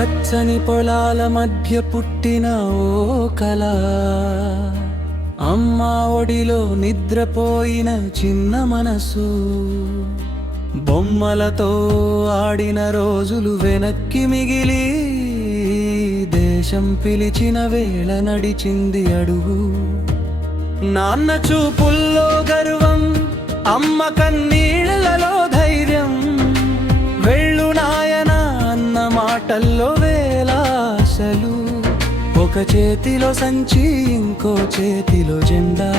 పచ్చని పొలాల మధ్య పుట్టిన ఓ కల, అమ్మ ఒడిలో నిద్రపోయిన చిన్న మనసు, బొమ్మలతో ఆడిన రోజులు వెనక్కి మిగిలి, దేశం పిలిచిన వేళ నడిచింది అడుగు. నాన్న చూపుల్లో గర్వం, అమ్మ కన్నీళ్లలో ధైర్యం, వెళ్ళు నాయన అన్న మాటల్లో వేలాసలు. ఒక చేతిలో సంచి, ఇంకో చేతిలో జెండా,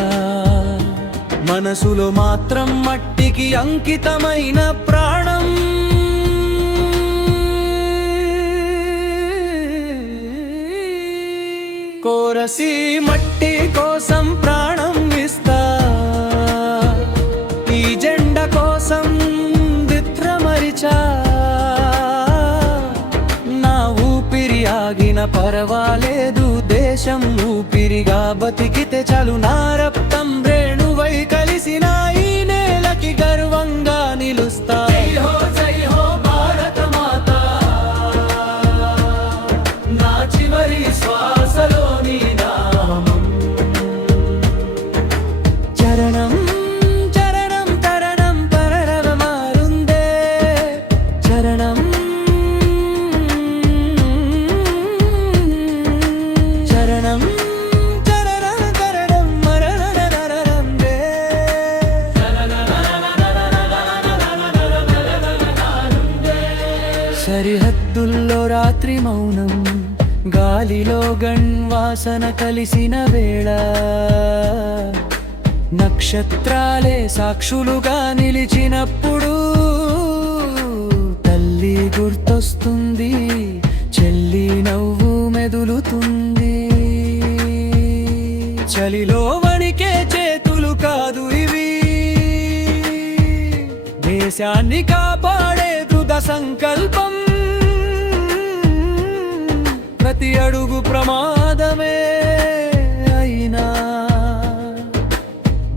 మనసులో మాత్రం మట్టికి అంకితమైన ప్రాణం. కోరసి మట్టి కోసం ప్రాణం ఇస్తా, ఈ జెండ కోసం విత్రమరిచా. నా ఊపిరి ఆగిన పర్వాలేదు, దేశం ఊపిరిగా బతికితే చాలు. నా రక్తం రేణువై కలిసిన ఈ నేలకి గర్వంగా నిలుస్తా. జై హో జై హో భారత మాత, నా చివరి శ్వాసలోని నామం. చరణం చరణం తరణం పరరవ మారుందే, చరణం చరణం చరణం తరణం మరణం దే. సరిహద్దుల్లో రాత్రి మౌనం, గాలిలో గణ్వాసన కలిసిన వేళ, నక్షత్రాలే సాక్షులుగా నిలిచినప్పుడు, తల్లి గుర్తొస్తుంది, చెల్లి నవ్వు మెదులుతుంది. చలిలో వణికే చేతులు కాదు ఇవి, దేశాన్ని కాపాడే దృఢ సంకల్పం. ప్రతి అడుగు ప్రమాదమే అయినా,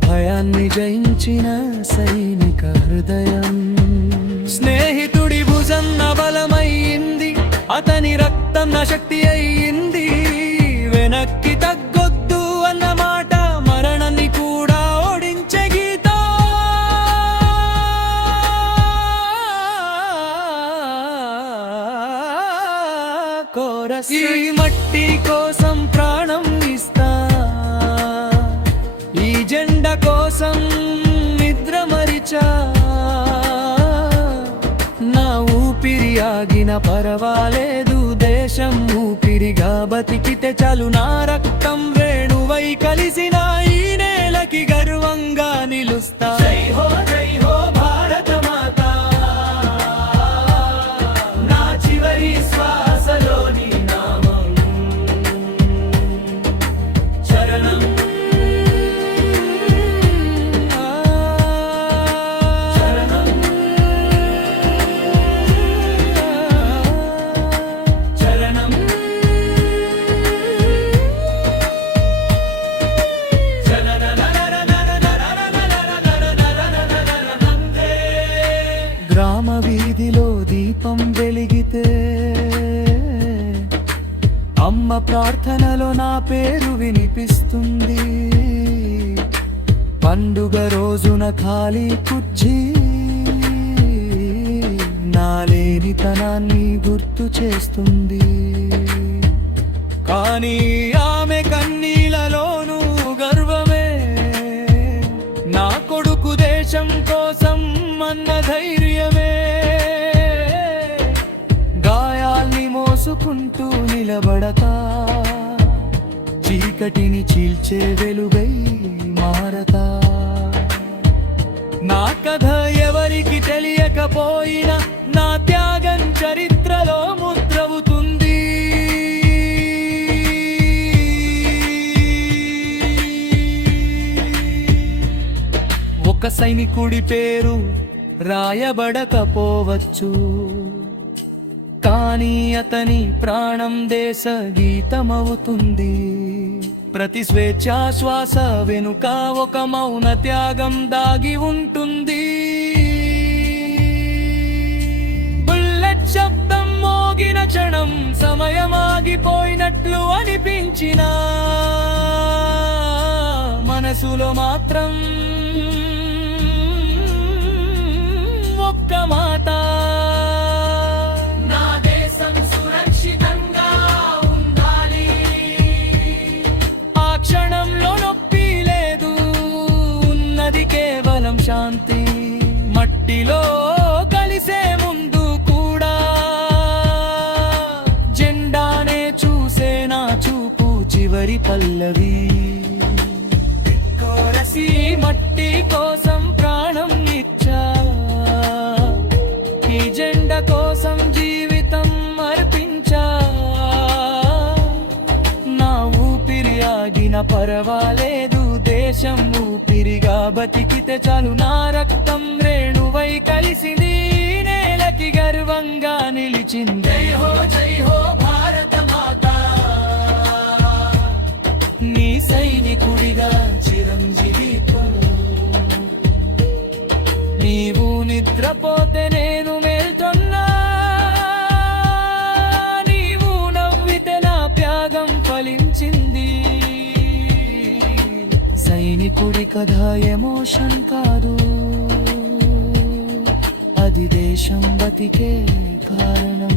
భయాన్ని జయించిన సైనిక హృదయం. స్నేహితుడి భుజం బలమయ్యింది, అతని రక్తం నా శక్తి అయ్యింది. వెనక్కి తగ్గొద్దు అన్న మాట, మరణాన్ని కూడా ఓడించే గీత. కోరసి మట్టి కోసం ప్రాణం ఇస్తా, ఈ జెండ కోసం నిద్ర మరిచా. నా ఊపిరి ఆగిన పర్వాలేదు, దేశం ఊపిరిగా బతికితే చాలు. నా రక్తం రేణువై కలిసిన ఈ నేలకి గర్వంగా నిలుస్తా. జై హో భారత మాత, నా చివరి శ్వాసలోని నామం. చరణం చరణం చరణం గ్రామ వీధిలో దీపం వెలిగితే, అమ్మ ప్రార్థనలో నా పేరు వినిపిస్తుంది. పండుగ రోజున ఖాళీ కుర్చీ, నా లేనితనాన్ని గుర్తు చేస్తుంది. కానీ ఆమె కన్నీళ్ళలోనూ గర్వమే, నా కొడుకు దేశం కోసం అన్న ధైర్యమే. గాయాల్ని మోసుకుంటూ నిలబడతా, చీకటిని చీల్చే వెలుగై మారతా. నా కథ ఎవరికి తెలియకపోయినా, నా త్యాగం చరిత్రలో ముద్రవుతుంది. ఒక సైనికుడి పేరు రాయబడకపోవచ్చు, కానీ అతని ప్రాణం దేశ గీతమవుతుంది. ప్రతి స్వేచ్ఛాశ్వాస వెనుక ఒక మౌన త్యాగం దాగి ఉంటుంది. బుల్లెట్ శబ్దం మోగిన క్షణం సమయమాగిపోయినట్లు అనిపించినా మనసులో మాత్రం ఒక్క మాట, నా దేశం సురక్షితంగా ఉండాలి. ఆ క్షణంలో నొప్పి లేదు, ఉన్నది కేవలం శాంతి. మట్టిలో కలిసే ముందు కూడా జెండానే చూసే నా చూపు చివరి పల్లవి. కోరసి మట్టి కోసం ప్రాణం ఇచ్చా, ఈ జెండా కోసం జీవితం అర్పించా. నా ఊపిరి ఆగిన పర్వాలేదు, దేశం ఊపిరిగా బతికితే చాలు. నా రక్తం రేణువై కలిసింది, నేలకి గర్వంగా నిలిచింది. జై హో భారత మాత, నీ సైనికుడిగా చిరంజీవితో. నీవు నిద్రపోతే నేను మేల్కొన్నా, నీవు నవ్వితే నా త్యాగం ఫలించింది. సైనికుడి కథ ఎమోషన్ కాదు, అది దేశం బతికే కారణం.